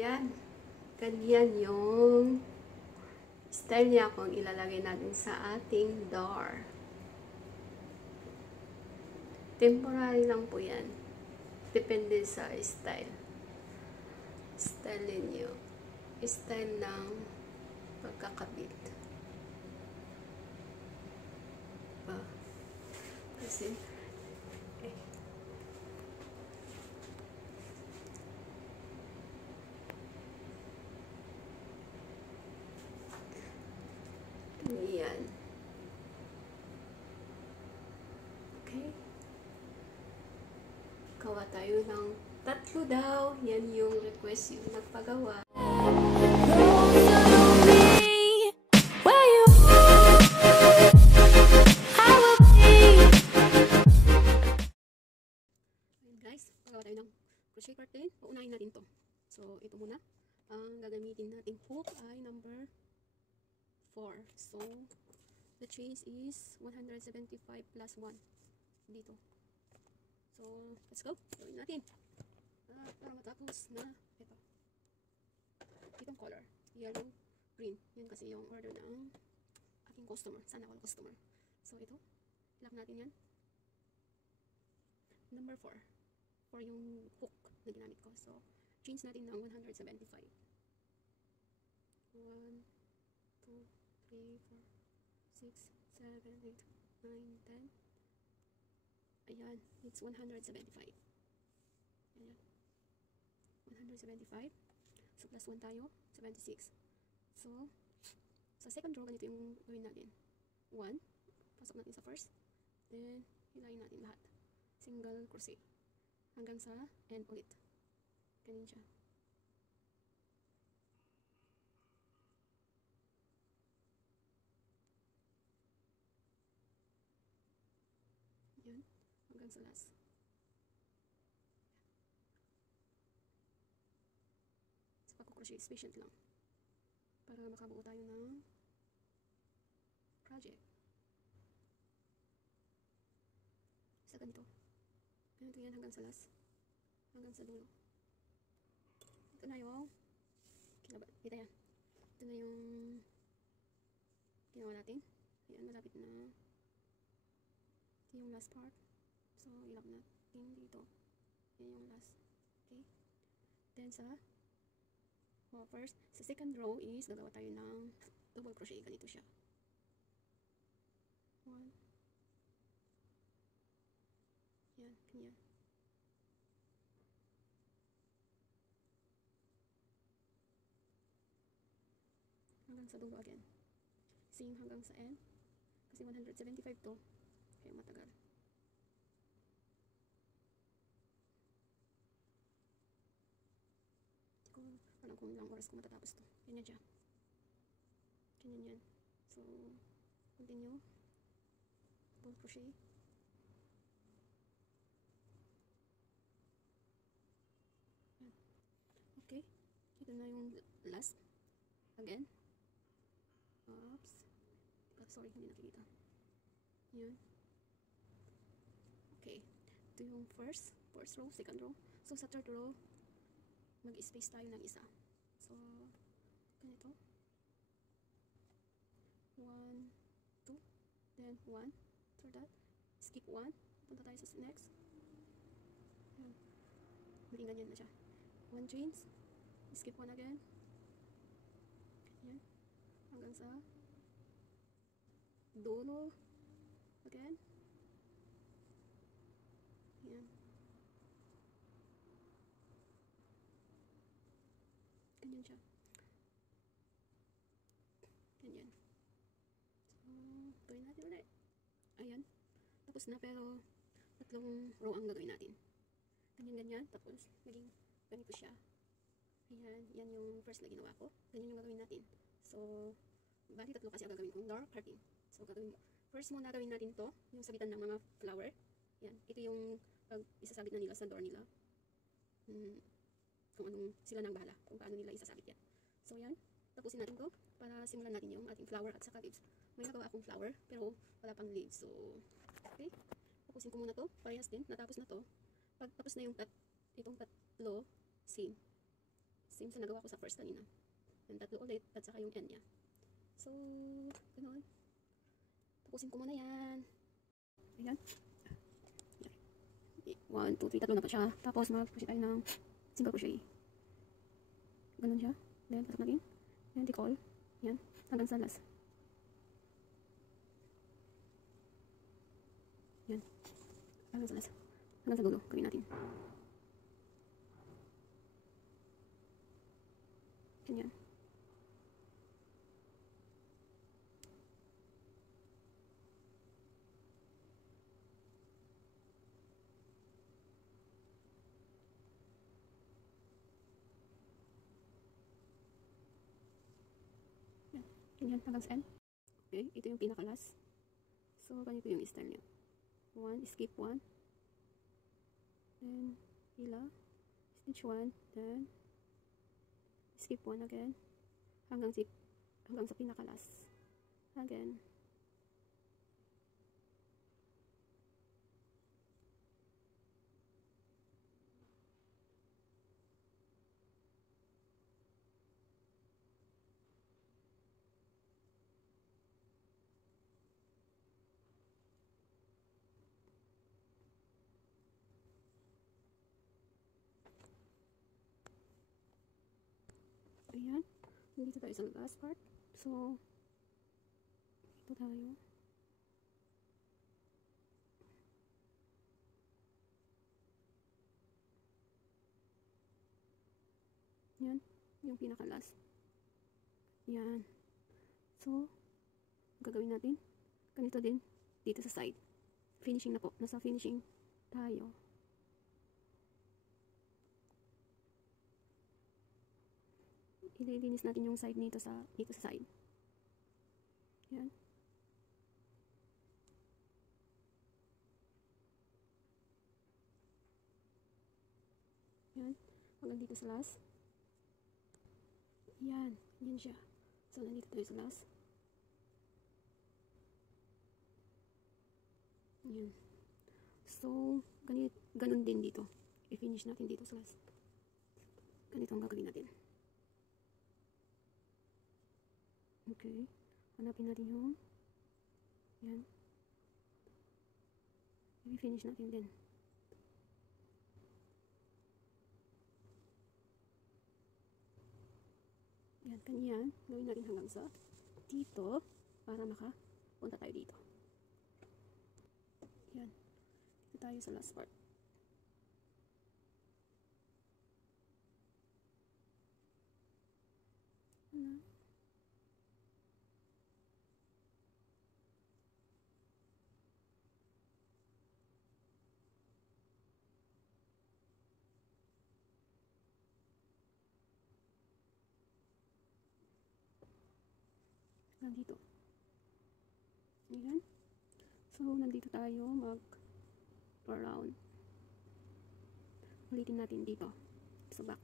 Yan. Ganyan yung style niya kung ilalagay natin sa ating door. Temporary lang po yan. Depende sa style. Style ninyo. Style ng pagkakabit. Kasi yan. Okay. Gawa tayo ng 3 daw. Yan yung request yung nagpagawa. Guys, pagawa tayo ng crochet curtain. Uunahin natin to. So, ito muna. Ang gagamitin natin hook ay number 4. So, the chains is 175 plus 1 dito. So, let's go. Gawin natin. Para matapos na ito. Itong color. Yellow, green. Yan kasi yung order ng aking customer. Sana all customer. So, ito. Lock natin yan. Number 4. For yung hook na ginamit ko. So, chains natin ng 175. 1, 2, 3, 4, 6, 7, 8, 9, 10. Ayan. It's 175. Ayan. 175. So, plus 1 tayo. 76. So, sa second row, ganito yung gawin natin. 1. Pasok natin sa first. Then, hilayin natin lahat. Single crochet. Hanggang sa end ulit. Ganyan siya. Yan. Hanggang sa last. Sa pagkukrochet, patient lang. Para makabuo tayo ng project. Sa ganito. Ganito yan hanggang sa last. Hanggang sa dulo. Ito na yung kita yan. Ito na yung ginawa natin. Ayan, malapit na. Ito yung last part. So, ilap natin dito. Yan yung last. Okay. Then first, sa second row is gagawa tayo ng double crochet. Ganito siya. 1. Yan, ganyan. Hanggang sa dulo again. Same hanggang sa end. Kasi 175 to. Kaya matagal. Hindi ko alam kung ilang oras ko matatapos to. Ganyan siya. Ganyan yan. So, continue. Double crochet. Okay. Ito na yung last. Again. Oops. Sorry, hindi nakikita. Yan. Okay. Ito yung first row, second row. So, sa third row, mag-space tayo ng isa. So, ganito. 1, 2, then 1. After that, skip 1. Punta tayo sa next. Yan. Maging ganyan na siya. 1 chains. Skip 1 again. Yan. Hanggang sa dulo. Again. Yan. Ganyan siya. Ganyan. So, gawin natin ulit. Ayan. Tapos na, pero 3 row ang gagawin natin. Ganyan-ganyan. Tapos, naging ganito siya. Ayan. Yan yung first na ginawa ko. Ganyan yung gagawin natin. So, bali 3 kasi ang gagawin kong door curtain. So, first muna gawin natin to, yung sabitan ng mga flower. Yan. Ito yung isasabit na nila sa door nila. Kung anong sila nang bahala. Kung paano nila isasabit yan. So, yan. Tapusin natin to para simulan natin yung ating flower at saka leaves. May nagawa akong flower, pero wala pang leaves. So, okay. Tapusin ko muna to. Parehas din. Natapos na to. Pag tapos na yung itong 3, same. Same sa nagawa ko sa first kanina. Yung tatlo ulit, at saka yung end niya. So, ganun. Tapusin ko muna yan. Ayan. 1, 2, 3, tatlo na pa siya. Tapos mag-crochet tayo ng single crochet. Ganun siya. Then, pasok natin. Yan, decol. Yan. Hanggang sa last. Yan. Hanggang sa last. Hanggang sa dulo. Gawin natin. Ganyan. Ganyan, hanggang sa end. Okay, ito yung pinaka-last. So, ganito yung style niya. 1, skip 1. Then, hila. Stitch 1. Then, skip 1 again. Hanggang sa pinaka-last. Again. Ayan. Nandito tayo sa last part. So, ito tayo. Yan. Yung pinaka-last. Yan. So, gagawin natin. Ganito din. Dito sa side. Finishing na po. Nasa finishing tayo. Ililinis natin yung side dito sa side. Yan. Yan. Hanggang dito sa last. Yan. Yan siya. So, nandito tayo sa last. Yan. So, ganun din dito. I-finish natin dito sa last. Ganito ang gagawin natin. Okay. Hanapin natin yung yan. I-finish natin din. Yan, kanyan. Gawin natin hanggang sa dito para makapunta tayo dito. Yan. Dito tayo sa last part. Ano? Nandito. Ayan. So, nandito tayo mag-around. Ulitin natin dito. Sa back.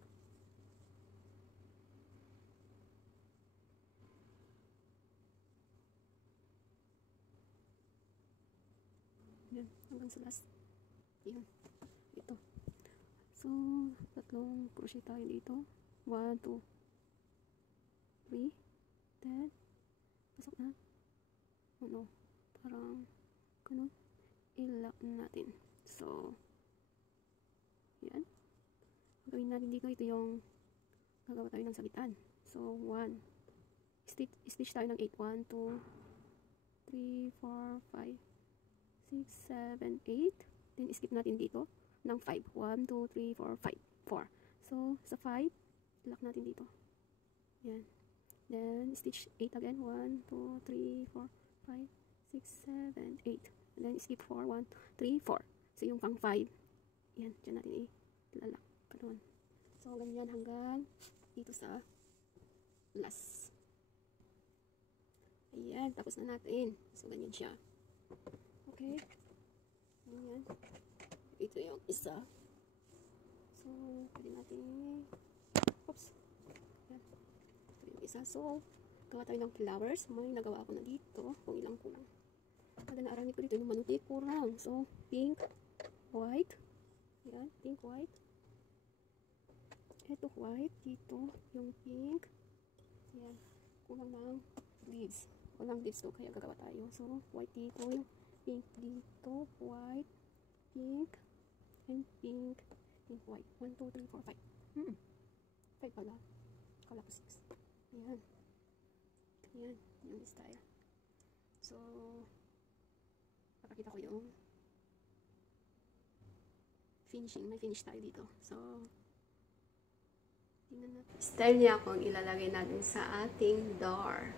Ayan. Hanggang sa last. Ayan. Ito. So, tatlong crochet tayo dito. 1, 2, 3, 10. Pasok na. Ano? Parang ganun. I-lock natin. So, yan. Gawin natin dito. Ito yung gagawa tayo ng sagitan. So, 1. Stitch tayo ng 8. 1, 2, 3, 4, 5, 6, 7, 8. Then, skip natin dito ng 5. 1, 2, 3, 4, 5. 4. So, sa 5, lock natin dito. Yan. Then, stitch 8 again. 1, 2, 3, 4, 5, 6, 7, 8. And then, skip 4. 1, 3, 4. So, yung pang 5. Yan. Diyan natin ilalak. Ganun. So, ganyan hanggang dito sa last. Ayan. Tapos na natin. So, ganyan siya. Okay. Ganyan. Ito yung isa. So, pwede natin oops. Yan. Isa. So, gawa tayo ng flowers. May nagawa ako na dito. Kung ilang kulang. Kada naarami ko dito yung manuti kurang. So, pink, white. Yan. Pink, white. Ito white, dito yung pink. Ayan, kulang ng leaves. Walang leaves to, kaya gagawa tayo. So, white dito, yung pink dito, white, pink, and pink, pink, white. 1, 2, 3, 4, 5. 5 pala. Kala ko 6. Ayan. Ayan, yung style. So, papakita ko yung finishing. May finish tayo dito. So, tingnan natin. Style niya kung ilalagay natin sa ating door.